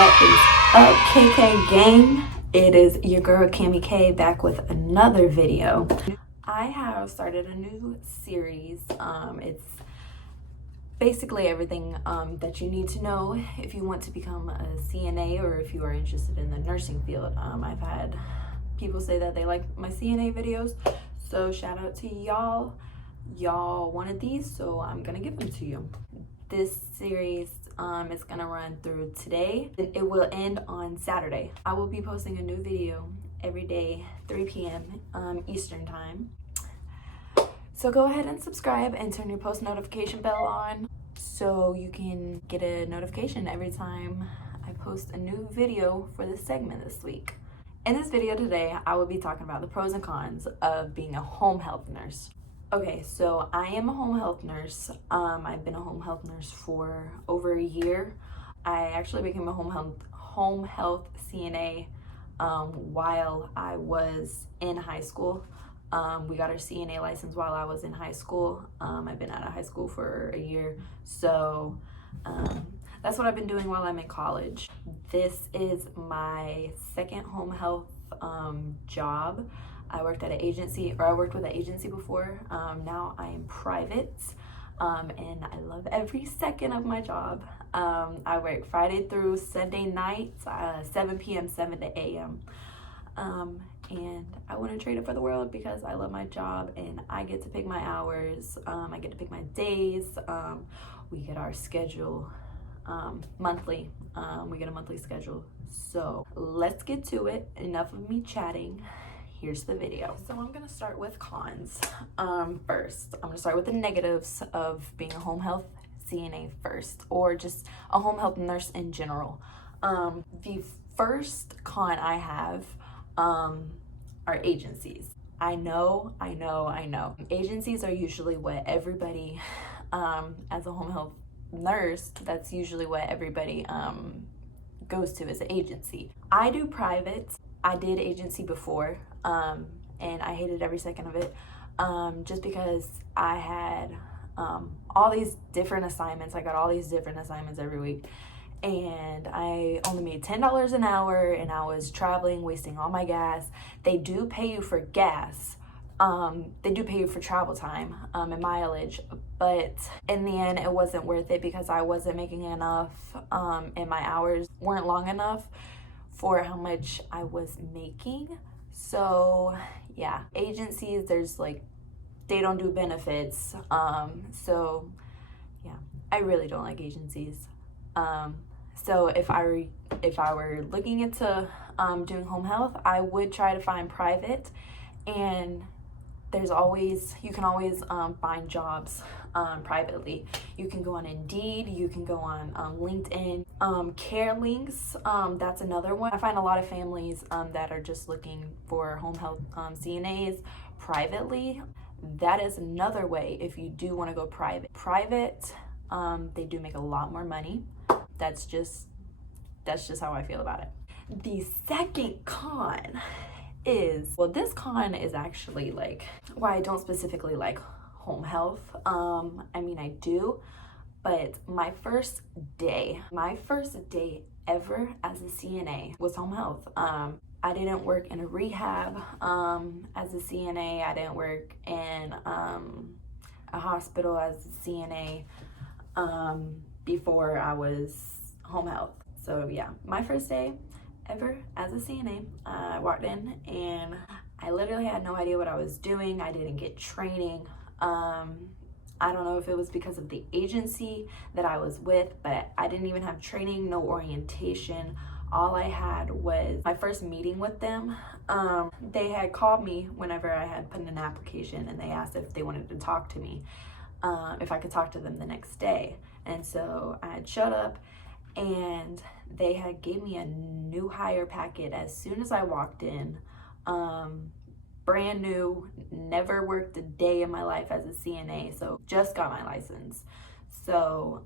What is up, KK gang? It is your girl Cami K back with another video. I have started a new series. It's basically everything that you need to know if you want to become a CNA or if you are interested in the nursing field. I've had people say that they like my CNA videos, so shout out to y'all. Y'all wanted these, so I'm gonna give them to you. This series is gonna run through today. It will end on Saturday. I will be posting a new video every day, 3 p.m. Eastern time. So go ahead and subscribe and turn your post notification bell on so you can get a notification every time I post a new video for this segment this week. In this video today, I will be talking about the pros and cons of being a home health nurse. Okay, so I am a home health nurse. I've been a home health nurse for over a year. I actually became a home health CNA while I was in high school. We got our CNA license while I was in high school. I've been out of high school for a year, so that's what I've been doing while I'm in college. This is my second home health job. I worked with an agency before. Now I am private, and I love every second of my job. I work Friday through Sunday nights, 7 p.m., 7 to a.m. And I wouldn't trade it for the world because I love my job and I get to pick my hours. I get to pick my days. We get our schedule monthly. We get a monthly schedule. So let's get to it. Enough of me chatting. Here's the video. So I'm gonna start with cons first. I'm gonna start with the negatives of being a home health CNA first, or just a home health nurse in general. The first con I have are agencies. I know. Agencies are usually what everybody, as a home health nurse, that's usually what everybody goes to, as an agency. I do private. I did agency before, and I hated every second of it, just because I had all these different assignments. I got all these different assignments every week, and I only made $10 an hour, and I was traveling, wasting all my gas. They do pay you for gas. They do pay you for travel time and mileage, but in the end, it wasn't worth it because I wasn't making enough, and my hours weren't long enough for how much I was making. So yeah, agencies, there's like, they don't do benefits. So yeah, I really don't like agencies. So if I were looking into doing home health, I would try to find private, and you can always find jobs privately. You can go on Indeed, you can go on LinkedIn, Care Links, that's another one. I find a lot of families that are just looking for home health CNAs privately. That is another way if you do want to go private. Private, they do make a lot more money. That's just how I feel about it. The second con is, well, this con is actually like why I don't specifically like home health. I mean, I do, but my first day ever as a CNA was home health. I didn't work in a rehab as a CNA. I didn't work in a hospital as a CNA before I was home health. So yeah, my first day ever as a CNA, I walked in and I literally had no idea what I was doing. I didn't get training. I don't know if it was because of the agency that I was with, but I didn't even have training, no orientation. All I had was my first meeting with them. They had called me whenever I had put in an application, and they asked if they wanted to talk to me, if I could talk to them the next day. And so I had showed up, and they had gave me a new hire packet as soon as I walked in. Brand new, never worked a day in my life as a CNA, so just got my license. So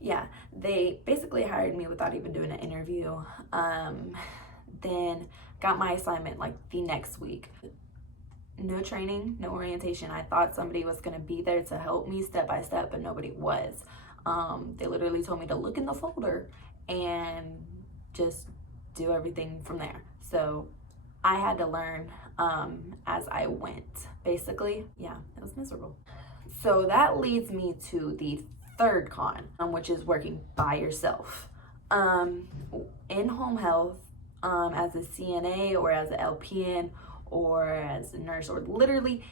yeah, they basically hired me without even doing an interview. Then got my assignment like the next week. No training, no orientation. I thought somebody was gonna be there to help me step by step, but nobody was. They literally told me to look in the folder and just do everything from there. So I had to learn as I went, basically. Yeah, it was miserable. So that leads me to the third con, which is working by yourself. In home health, as a CNA or as an LPN or as a nurse or literally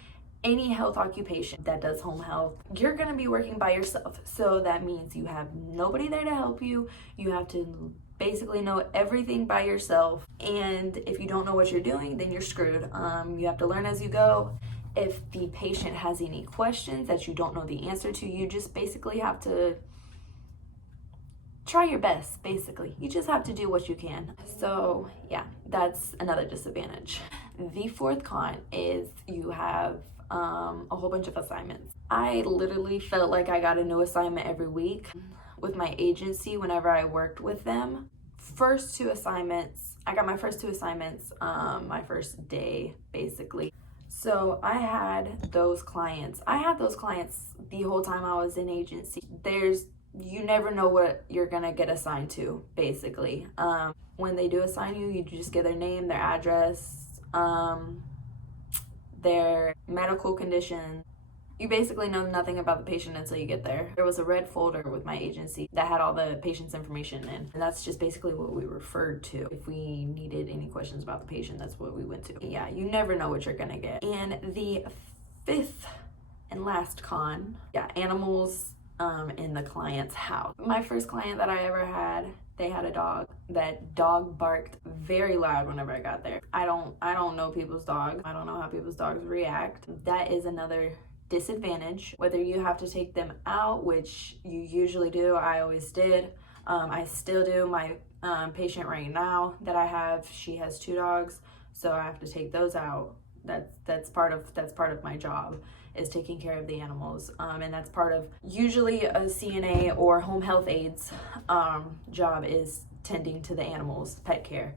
any health occupation that does home health, you're gonna be working by yourself. So that means you have nobody there to help you. You have to basically know everything by yourself. And if you don't know what you're doing, then you're screwed. You have to learn as you go. If the patient has any questions that you don't know the answer to, you just basically have to try your best, basically. You just have to do what you can. So yeah, that's another disadvantage. The fourth con is you have a whole bunch of assignments. I literally felt like I got a new assignment every week with my agency whenever I worked with them. I got my first two assignments my first day, basically. So I had those clients the whole time I was in agency. You never know what you're gonna get assigned to, basically. When they do assign you, you just get their name, their address, their medical condition. You basically know nothing about the patient until you get there. There was a red folder with my agency that had all the patient's information in, and that's just basically what we referred to. If we needed any questions about the patient, that's what we went to. Yeah, you never know what you're gonna get. And the fifth and last con, animals in the client's house. My first client that I ever had, they had a dog. That dog barked very loud whenever I got there. I don't know people's dogs. I don't know how people's dogs react. That is another disadvantage. Whether you have to take them out, which you usually do, I always did. I still do. My patient right now that I have, she has 2 dogs, so I have to take those out. That's part of my job, is taking care of the animals, and that's part of usually a CNA or home health aide's job, is tending to the animals, pet care.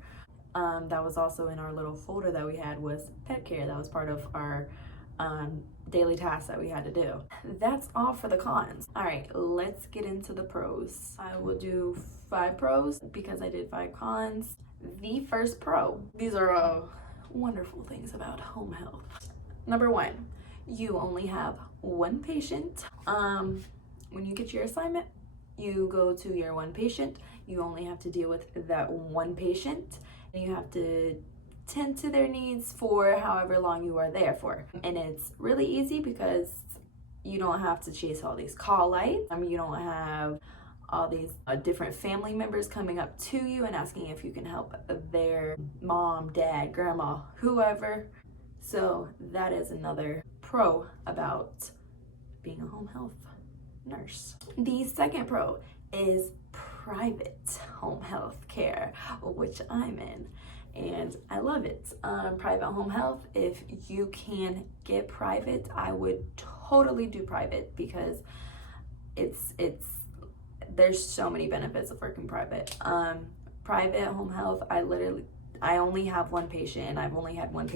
That was also in our little folder that we had, was pet care. That was part of our daily tasks that we had to do. That's all for the cons. All right, let's get into the pros. I will do 5 pros because I did 5 cons. The first pro, these are all wonderful things about home health. Number 1, you only have 1 patient. When you get your assignment, you go to your 1 patient. You only have to deal with that 1 patient, and you have to tend to their needs for however long you are there for. And it's really easy because you don't have to chase all these call lights. You don't have all these different family members coming up to you and asking if you can help their mom, dad, grandma, whoever. So that is another pro about being a home health nurse. The second pro is private home health care, which I'm in, and I love it. Private home health, if you can get private, I would totally do private, because there's so many benefits of working private. Private home health, I only have 1 patient, and I've only had 1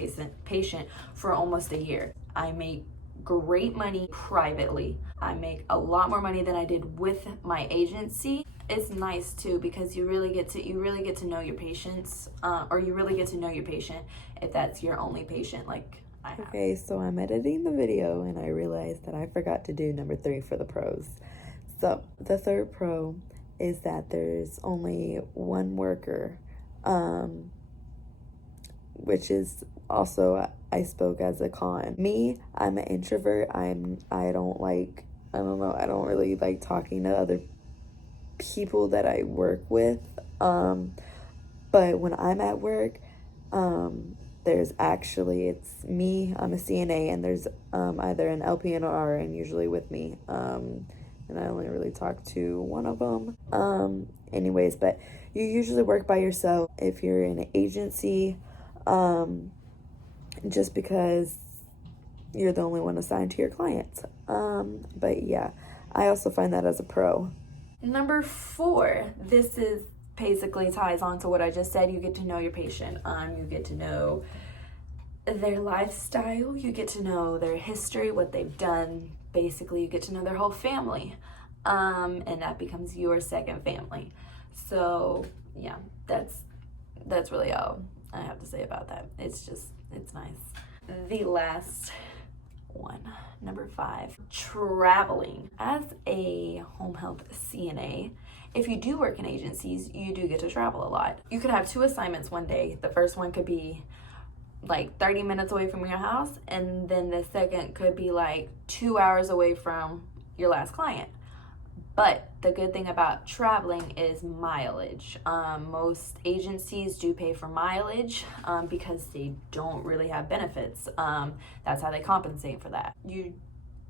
patient for almost a year. I make great money privately. I make a lot more money than I did with my agency. It's nice too, because you really get to know your patients, or you really get to know your patient if that's your only patient, like I have. Okay, so I'm editing the video and I realized that I forgot to do number 3 for the pros. So the third pro is that there's only 1 worker, which is also, I spoke as a con. Me, I'm an introvert. I don't really like talking to other people that I work with. But when I'm at work, it's me, I'm a CNA, and there's either an LPN or RN usually with me. And I only really talk to one of them. Anyways, but you usually work by yourself if you're in an agency, just because you're the only one assigned to your clients. But yeah, I also find that as a pro. Number 4, this is basically ties on to what I just said. You get to know your patient. You get to know their lifestyle. You get to know their history, what they've done. Basically, you get to know their whole family. and that becomes your second family. So yeah, that's really all I have to say about that. It's nice. The last one, number 5, traveling. As a home health CNA, if you do work in agencies, you do get to travel a lot. You could have 2 assignments one day. The first one could be like 30 minutes away from your house, and then the second could be like 2 hours away from your last client. But the good thing about traveling is mileage. Most agencies do pay for mileage because they don't really have benefits. That's how they compensate for that. You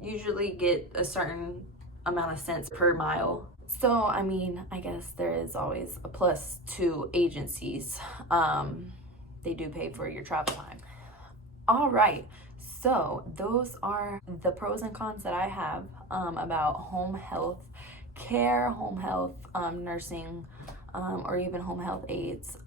usually get a certain amount of cents per mile. So, I mean, I guess there is always a plus to agencies. They do pay for your travel time. All right. So those are the pros and cons that I have about home health care, home health nursing, or even home health aides.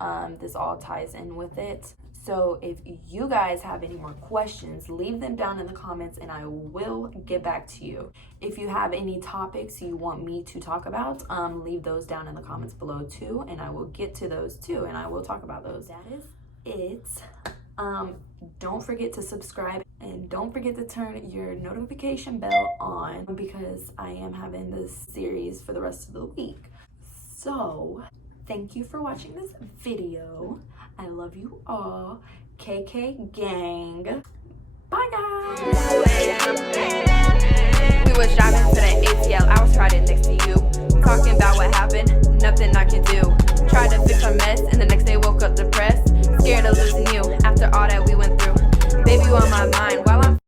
This all ties in with it. So if you guys have any more questions, leave them down in the comments and I will get back to you. If you have any topics you want me to talk about, leave those down in the comments below too, and I will get to those too, and I will talk about those. That is it. Don't forget to subscribe and don't forget to turn your notification bell on because I am having this series for the rest of the week. So thank you for watching this video. I love you all. KK gang. Bye guys. We was driving to the ATL. I was riding next to you, talking about what happened. Nothing I can do. Tried to fix our mess and the next day woke up depressed, scared of losing you after all that we went through. Baby, you on my mind while I'm